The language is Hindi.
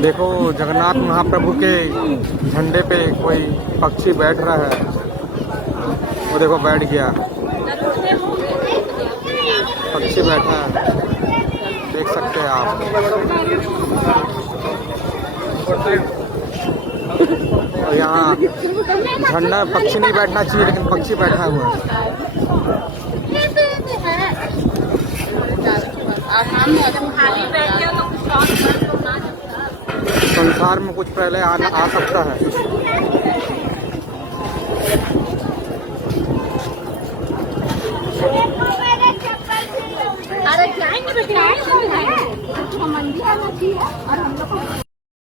देखो जगन्नाथ महाप्रभु के झंडे पे कोई पक्षी बैठ रहा है। वो देखो बैठ गया, पक्षी बैठा है, देख सकते हैं आप। और यहाँ झंडा पक्षी नहीं बैठना चाहिए, लेकिन पक्षी बैठा हुआ है। संसार में कुछ पहले आ सकता है। अरे जाएंगे बेटा, मंदिर है और हम लोग